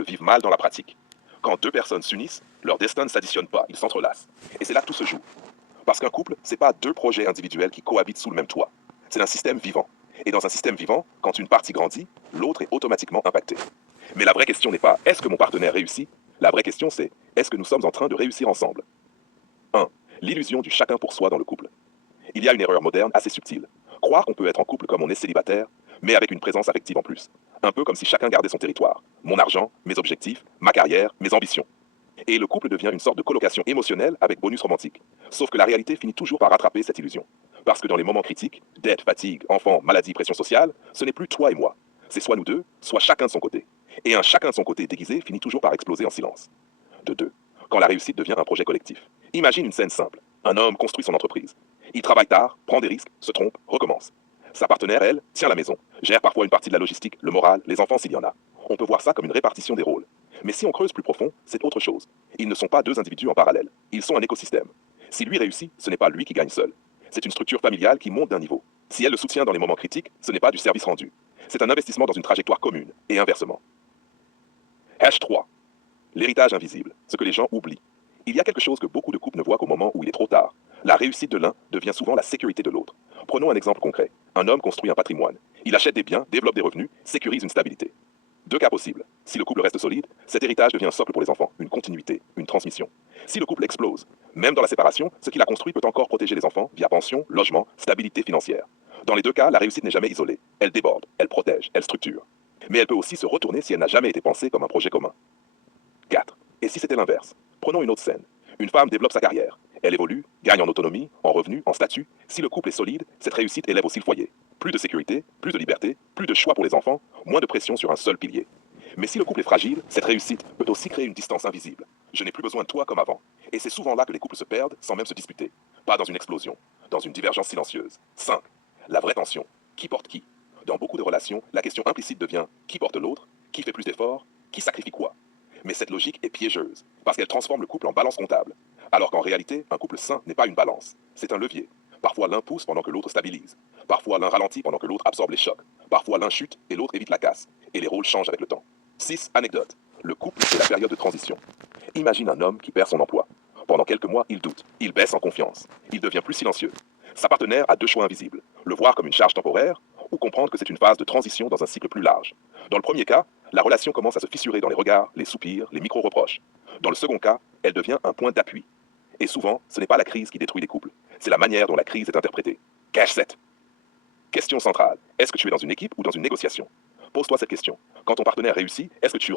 couples vivent mal dans la pratique. Quand deux personnes s'unissent, leur destin ne s'additionne pas, ils s'entrelacent. Et c'est là que tout se joue. Parce qu'un couple, c'est pas deux projets individuels qui cohabitent sous le même toit. C'est un système vivant. Et dans un système vivant, quand une partie grandit, l'autre est automatiquement impacté. Mais la vraie question n'est pas est-ce que mon partenaire réussit? La vraie question c'est est-ce que nous sommes en train de réussir ensemble? 1. L'illusion du chacun pour soi dans le couple. Il y a une erreur moderne assez subtile. Croire qu'on peut être en couple comme on est célibataire, mais avec une présence affective en plus. Un peu comme si chacun gardait son territoire. Mon argent, mes objectifs, ma carrière, mes ambitions. Et le couple devient une sorte de colocation émotionnelle avec bonus romantique. Sauf que la réalité finit toujours par rattraper cette illusion. Parce que dans les moments critiques, dette, fatigue, enfants, maladie, pression sociale, ce n'est plus toi et moi. C'est soit nous deux, soit chacun de son côté. Et un chacun de son côté déguisé finit toujours par exploser en silence. De deux, quand la réussite devient un projet collectif. Imagine une scène simple. Un homme construit son entreprise. Il travaille tard, prend des risques, se trompe, recommence. Sa partenaire, elle, tient la maison, gère parfois une partie de la logistique, le moral, les enfants s'il y en a. On peut voir ça comme une répartition des rôles. Mais si on creuse plus profond, c'est autre chose. Ils ne sont pas deux individus en parallèle. Ils sont un écosystème. Si lui réussit, ce n'est pas lui qui gagne seul. C'est une structure familiale qui monte d'un niveau. Si elle le soutient dans les moments critiques, ce n'est pas du service rendu. C'est un investissement dans une trajectoire commune, et inversement. Hash 3. L'héritage invisible, ce que les gens oublient. Il y a quelque chose que beaucoup de couples ne voient qu'au moment où il est trop tard. La réussite de l'un devient souvent la sécurité de l'autre. Prenons un exemple concret. Un homme construit un patrimoine. Il achète des biens, développe des revenus, sécurise une stabilité. Deux cas possibles. Si le couple reste solide, cet héritage devient un socle pour les enfants, une continuité, une transmission. Si le couple explose, même dans la séparation, ce qu'il a construit peut encore protéger les enfants via pension, logement, stabilité financière. Dans les deux cas, la réussite n'est jamais isolée. Elle déborde, elle protège, elle structure. Mais elle peut aussi se retourner si elle n'a jamais été pensée comme un projet commun. 4. Et si c'était l'inverse? Prenons une autre scène. Une femme développe sa carrière. Elle évolue, gagne en autonomie, en revenus, en statut. Si le couple est solide, cette réussite élève aussi le foyer. Plus de sécurité, plus de liberté, plus de choix pour les enfants, moins de pression sur un seul pilier. Mais si le couple est fragile, cette réussite peut aussi créer une distance invisible. Je n'ai plus besoin de toi comme avant. Et c'est souvent là que les couples se perdent sans même se disputer. Pas dans une explosion, dans une divergence silencieuse. 5. La vraie tension. Qui porte qui? Dans beaucoup de relations, la question implicite devient qui porte l'autre? Qui fait plus d'efforts? Qui sacrifie quoi? Mais cette logique est piégeuse, parce qu'elle transforme le couple en balance comptable. Alors qu'en réalité, un couple sain n'est pas une balance, c'est un levier. Parfois l'un pousse pendant que l'autre stabilise. Parfois l'un ralentit pendant que l'autre absorbe les chocs. Parfois l'un chute et l'autre évite la casse. Et les rôles changent avec le temps. 6. Anecdote. Le couple, c'est la période de transition. Imagine un homme qui perd son emploi. Pendant quelques mois, il doute, il baisse en confiance, il devient plus silencieux. Sa partenaire a deux choix invisibles, le voir comme une charge temporaire ou comprendre que c'est une phase de transition dans un cycle plus large. Dans le premier cas, la relation commence à se fissurer dans les regards, les soupirs, les micro-reproches. Dans le second cas, elle devient un point d'appui. Et souvent, ce n'est pas la crise qui détruit les couples, c'est la manière dont la crise est interprétée. Cache 7. Question centrale. Est-ce que tu es dans une équipe ou dans une négociation? Pose-toi cette question. Quand ton partenaire réussit, est-ce que tu